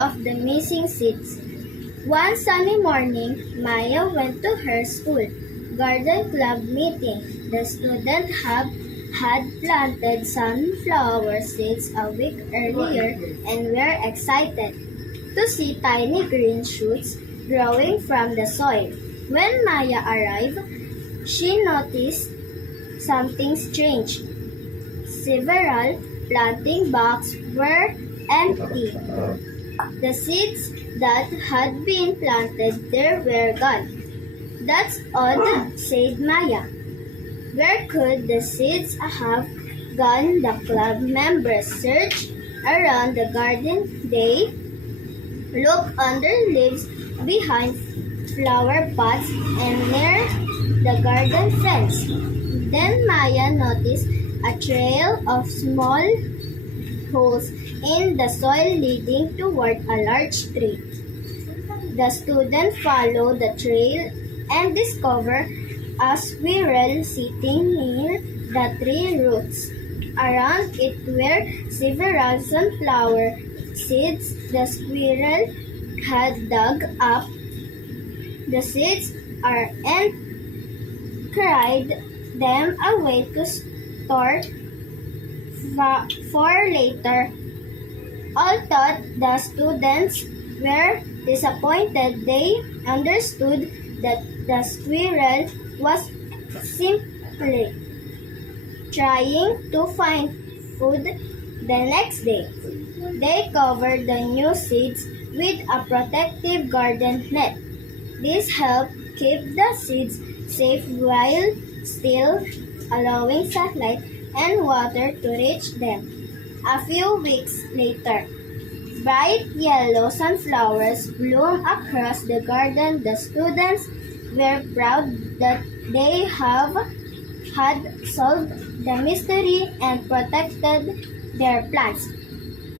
of the missing seeds. One sunny morning, Maya went to her school garden club meeting. The students had planted sunflower seeds a week earlier and were excited to see tiny green shoots growing from the soil. When Maya arrived, she noticed something strange. Several planting bags were empty. The seeds that had been planted there were gone. That's odd, said Maya. Where could the seeds have gone? The club members searched around the garden. They looked under leaves, behind flower pots, and near the garden fence. Then Maya noticed a trail of small holes in the soil leading toward a large tree. The student followed the trail and discovered a squirrel sitting near the tree roots. Around it were several sunflower seeds the squirrel had dug up. The seeds and carried them away to store for later. All thought the students were disappointed. They understood that the squirrel was simply trying to find food. The next day, they covered the new seeds with a protective garden net. This helped keep the seeds safe while still allowing sunlight and water to reach them. A few weeks later, bright yellow sunflowers bloomed across the garden. The students were proud that they had solved the mystery and protected their plants.